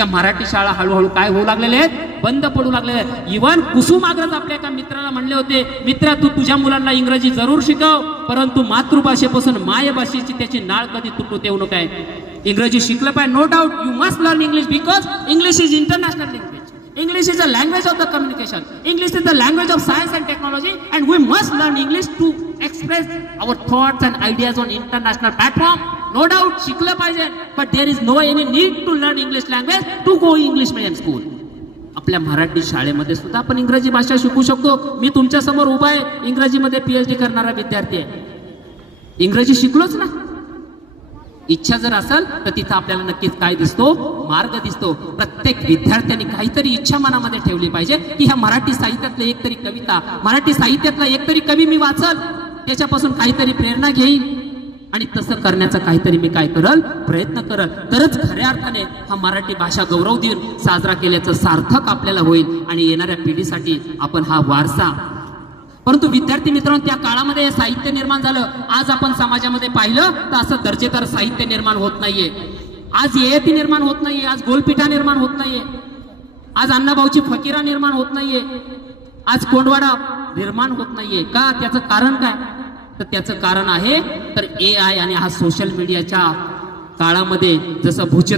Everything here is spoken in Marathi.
त्या मराठी शाळा हळूहळू काय होऊ लागलेले आहेत, बंद पडू लागलेले आहेत. इव्हन कुसुमाग्रज आपल्या एका मित्राला म्हणले होते, मित्रा तू तुझ्या मुलांना इंग्रजी जरूर शिकव, परंतु मातृभाषेपासून मायभाषेची त्याची नाळ कधी तुटू देऊ नका. इंग्रजी शिकलं पाहिजे, no doubt you must learn English because English is international language. English is the language of the communication. English is the language of science and technology, and we must learn English to express our thoughts and ideas on international platform. No doubt, शिकलं पाहिजे, but there is no any need to learn English language to go English medium school. आपल्या मराठी शाळेमध्ये सुद्धा आपण इंग्रजी भाषा शिकू शकतो. मी तुमच्या समोर उभा आहे, इंग्रजीमध्ये PhD करणारा विद्यार्थी आहे. इंग्रजी शिकलोच ना. इच्छा जर असेल तर तिथं आपल्याला नक्कीच काय दिसतो, मार्ग दिसतो. प्रत्येक विद्यार्थ्यांनी काहीतरी इच्छा मनामध्ये ठेवली पाहिजे की ह्या मराठी साहित्यातलं एकतरी कविता, मराठी साहित्यातला एकतरी कवी मी वाचल, त्याच्यापासून काहीतरी प्रेरणा घेईन आणि तसं करण्याचा काहीतरी मी काय करल, प्रयत्न करल. तरच खऱ्या अर्थाने हा मराठी भाषा गौरव दिन साजरा केल्याचं सार्थक आपल्याला होईल आणि येणाऱ्या पिढीसाठी आपण हा वारसा. परंतु विद्यार्थी मित्रांनो, त्या काळामध्ये हे साहित्य निर्माण झालं. आज आपण समाजामध्ये पाहिलं तर असं दर्जेदार साहित्य निर्माण होत नाहीये. आज ययाती निर्माण होत नाहीये, आज गोलपीठा निर्माण होत नाहीये, आज अण्णाभाऊची फकीरा निर्माण होत नाहीये, आज कोंडवाडा निर्माण होत नाहीये. का? त्याचं कारण काय? तर त्याचं कारण आहे तर AI आणि हा सोशल मीडियाच्या काळामध्ये जसं भूच